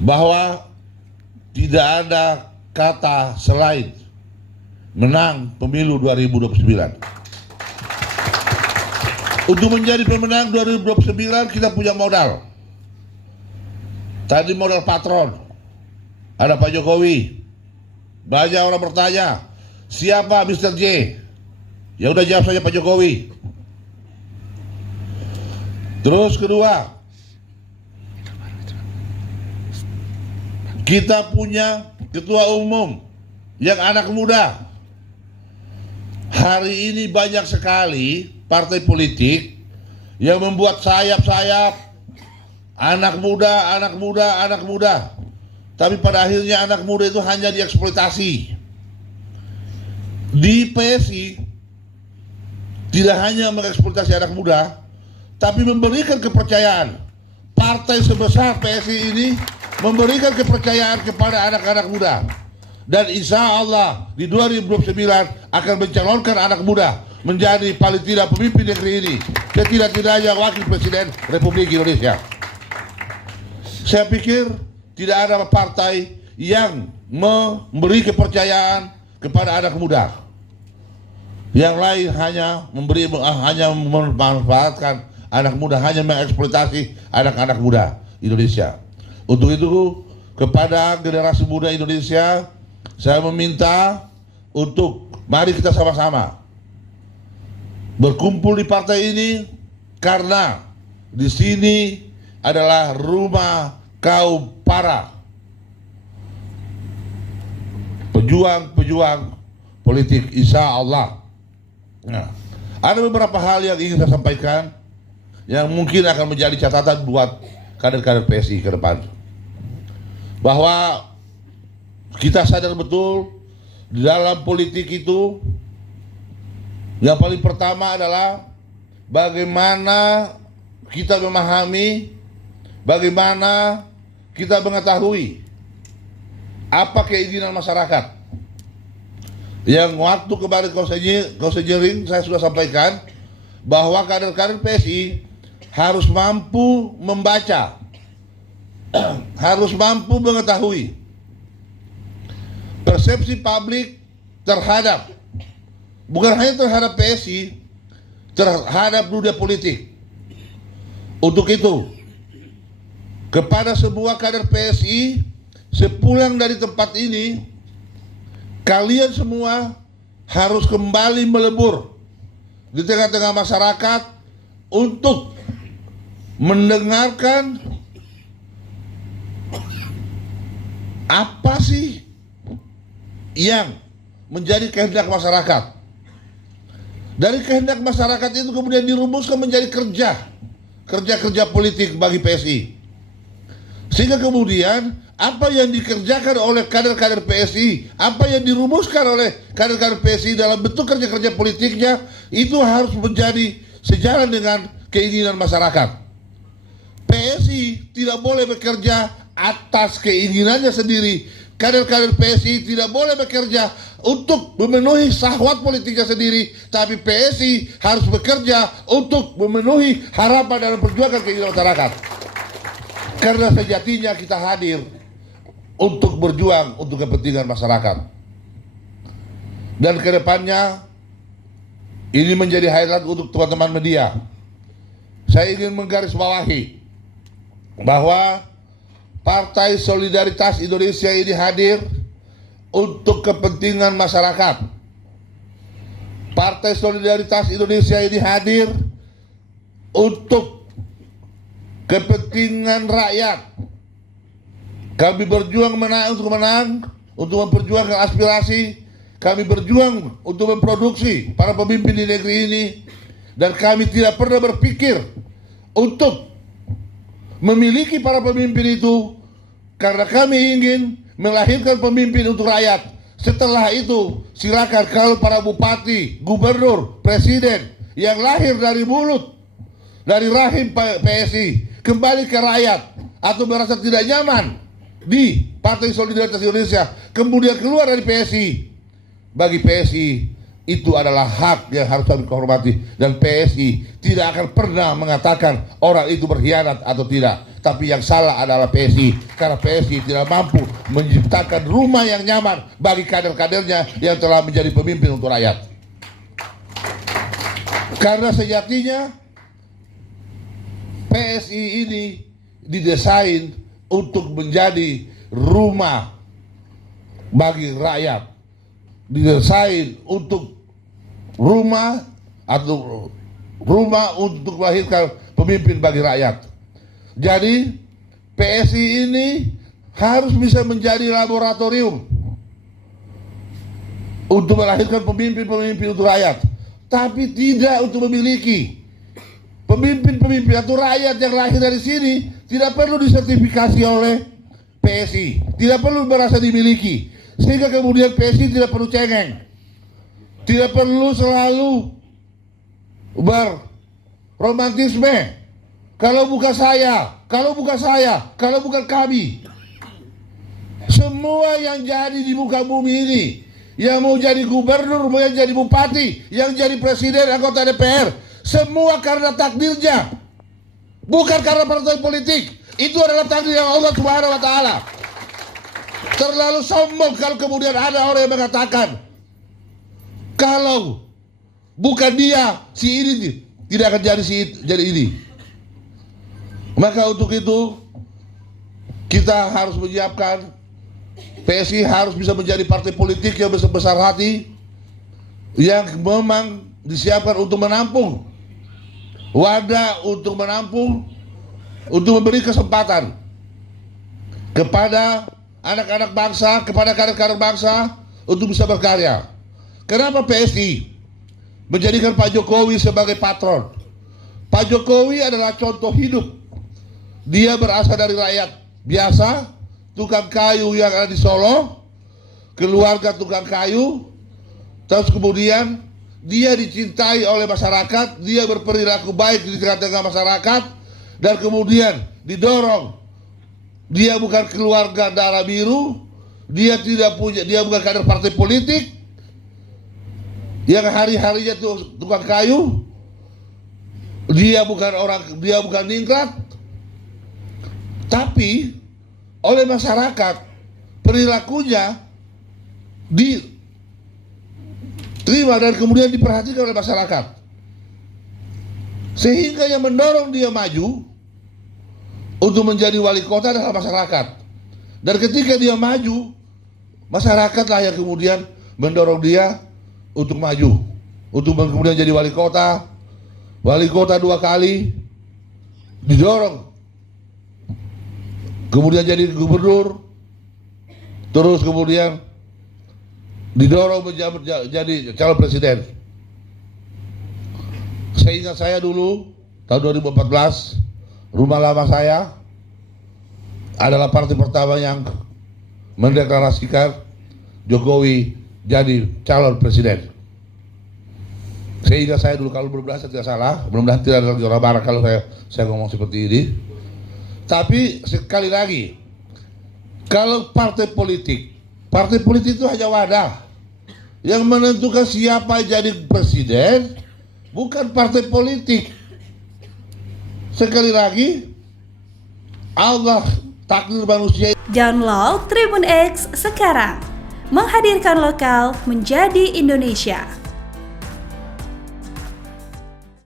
bahwa tidak ada kata selain menang pemilu 2029. Untuk menjadi pemenang 2029 kita punya modal. Tadi modal patron, ada Pak Jokowi. Banyak orang bertanya, siapa Mr. J? Ya udah jawab saja Pak Jokowi. Terus kedua, kita punya ketua umum yang anak muda. Hari ini banyak sekali partai politik yang membuat sayap-sayap anak muda. Tapi pada akhirnya anak muda itu hanya dieksploitasi. Di PSI tidak hanya mengeksploitasi anak muda, tapi memberikan kepercayaan. Partai sebesar PSI ini memberikan kepercayaan kepada anak-anak muda. Dan insya Allah di 2029 akan mencalonkan anak muda menjadi paling tidak pemimpin negeri ini, setidak-tidaknya wakil presiden Republik Indonesia. Saya pikir tidak ada partai yang memberi kepercayaan kepada anak muda. Yang lain hanya memanfaatkan anak muda, hanya mengeksploitasi anak-anak muda Indonesia. Untuk itu kepada generasi muda Indonesia saya meminta untuk mari kita sama-sama berkumpul di partai ini, karena di sini adalah rumah kaum para pejuang-pejuang politik insya Allah. Nah, ada beberapa hal yang ingin saya sampaikan yang mungkin akan menjadi catatan buat kader-kader PSI ke depan, bahwa kita sadar betul di dalam politik itu yang paling pertama adalah bagaimana kita memahami, bagaimana kita mengetahui apa keinginan masyarakat. Yang waktu kemarin konseling saya sudah sampaikan bahwa kader-kader PSI harus mampu membaca, harus mampu mengetahui persepsi publik terhadap, bukan hanya terhadap PSI, terhadap dunia politik. Untuk itu, kepada semua kader PSI, sepulang dari tempat ini, kalian semua harus kembali melebur di tengah-tengah masyarakat untuk mendengarkan apa sih yang menjadi kehendak masyarakat. Dari kehendak masyarakat itu kemudian dirumuskan menjadi kerja politik bagi PSI. Sehingga kemudian apa yang dikerjakan oleh kader-kader PSI, apa yang dirumuskan oleh kader-kader PSI dalam bentuk kerja politiknya, itu harus menjadi sejalan dengan keinginan masyarakat. PSI tidak boleh bekerja atas keinginannya sendiri. Kader-kader PSI tidak boleh bekerja untuk memenuhi syahwat politiknya sendiri, tapi PSI harus bekerja untuk memenuhi harapan dalam perjuangan keinginan masyarakat. Karena sejatinya kita hadir untuk berjuang untuk kepentingan masyarakat. Dan kedepannya ini menjadi highlight untuk teman-teman media. Saya ingin menggarisbawahi bahwa Partai Solidaritas Indonesia ini hadir untuk kepentingan masyarakat. Partai Solidaritas Indonesia ini hadir untuk kepentingan rakyat. Kami berjuang untuk memperjuangkan aspirasi. Kami berjuang untuk memproduksi para pemimpin di negeri ini. Dan kami tidak pernah berpikir untuk memiliki para pemimpin itu, karena kami ingin melahirkan pemimpin untuk rakyat. Setelah itu silakan kalau para bupati, gubernur, presiden yang lahir dari mulut, dari rahim PSI kembali ke rakyat atau merasa tidak nyaman di Partai Solidaritas Indonesia kemudian keluar dari PSI, bagi PSI itu adalah hak yang harus kami hormati, dan PSI tidak akan pernah mengatakan orang itu berkhianat atau tidak. Tapi yang salah adalah PSI, karena PSI tidak mampu menciptakan rumah yang nyaman bagi kader-kadernya yang telah menjadi pemimpin untuk rakyat. Karena sejatinya PSI ini didesain untuk menjadi rumah bagi rakyat, didesain untuk rumah untuk melahirkan pemimpin bagi rakyat. Jadi PSI ini harus bisa menjadi laboratorium untuk melahirkan pemimpin-pemimpin untuk rakyat, tapi tidak untuk memiliki pemimpin-pemimpin atau rakyat yang lahir dari sini. Tidak perlu disertifikasi oleh PSI, tidak perlu merasa dimiliki, sehingga kemudian PSI tidak perlu cengeng, tidak perlu selalu berromantisme. Kalau bukan saya, kalau bukan kami. Semua yang jadi di muka bumi ini, yang mau jadi gubernur, mau yang jadi bupati, yang jadi presiden, anggota DPR, semua karena takdirnya, bukan karena partai politik. Itu adalah takdir yang Allah Subhanahu wa Ta'ala. Terlalu sombong kalau kemudian ada orang yang mengatakan kalau bukan dia, si ini tidak akan jadi ini. Maka untuk itu kita harus menyiapkan, PSI harus bisa menjadi partai politik yang besar hati, yang memang disiapkan untuk menampung, wadah untuk menampung, untuk memberi kesempatan kepada anak-anak bangsa, kepada kader-kader bangsa untuk bisa berkarya. Kenapa PSI menjadikan Pak Jokowi sebagai patron? Pak Jokowi adalah contoh hidup. Dia berasal dari rakyat biasa, tukang kayu yang ada di Solo, keluarga tukang kayu, terus kemudian dia dicintai oleh masyarakat, dia berperilaku baik di tengah-tengah masyarakat, dan kemudian didorong. Dia bukan keluarga darah biru, dia bukan kader partai politik, yang hari-harinya tukang kayu, dia bukan ningrat, tapi oleh masyarakat perilakunya diterima dan kemudian diperhatikan oleh masyarakat, sehingga yang mendorong dia maju untuk menjadi wali kota adalah masyarakat. Dan ketika dia maju, masyarakatlah yang kemudian mendorong dia untuk maju, untuk kemudian jadi wali kota 2 kali, didorong kemudian jadi gubernur, terus kemudian didorong jadi calon presiden. Seingat saya dulu tahun 2014, rumah lama saya adalah partai pertama yang mendeklarasikan Jokowi jadi calon presiden. Seingat saya dulu, kalau mudah-mudahan saya tidak salah, mudah-mudahan tidak ada orang marah kalau saya ngomong seperti ini. Tapi sekali lagi, kalau partai politik itu hanya wadah yang menentukan siapa jadi presiden, bukan partai politik. Sekali lagi, Allah takdir manusia. Download Tribun X sekarang, menghadirkan lokal menjadi Indonesia.